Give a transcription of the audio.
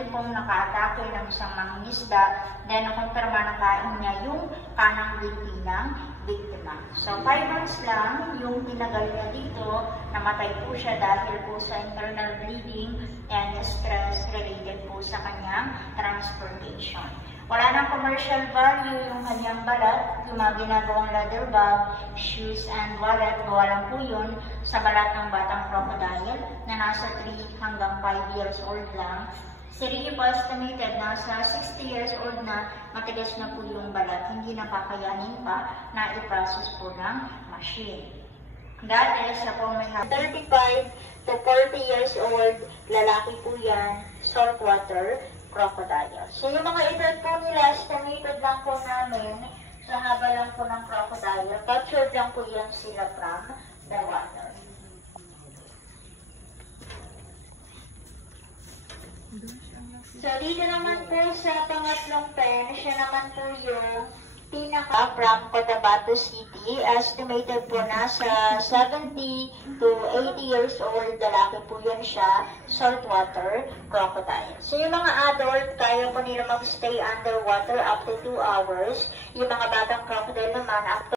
posible pong naka-atake ng isang mangingisda dahil nakumpirma na kain niya yung kanang binti ng biktima. So 5 months lang yung tinagal niya dito, namatay po siya dahil po sa internal bleeding and stress related po sa kanyang transportation. Wala nang commercial value yung kanyang balat, yung mga ginagawang leather bag, shoes, and wallet, gawa lang po yun sa balat ng batang crocodile na nasa 3 hanggang 5 years old lang. Si Ricky po estimated nasa 60 years old na, matigas na po yung balat, hindi nakakayanin pa na i-process po ng machine. That is, siya po may 35 to 40 years old, lalaki po yan, saltwater crocodile. So yung mga edad po nila, estimated lang po namin sa haba lang po ng crocodile. Captured lang po yan sila from the water. So dito naman po sa pangatlong pen, siya naman po yung pinaka from Cotabato City. Estimated po nasa 70 to 80 years old, lalaki po yan siya, saltwater crocodile. So yung mga adult, kaya po nila mag-stay underwater up to 2 hours. Yung mga batang crocodile naman, up to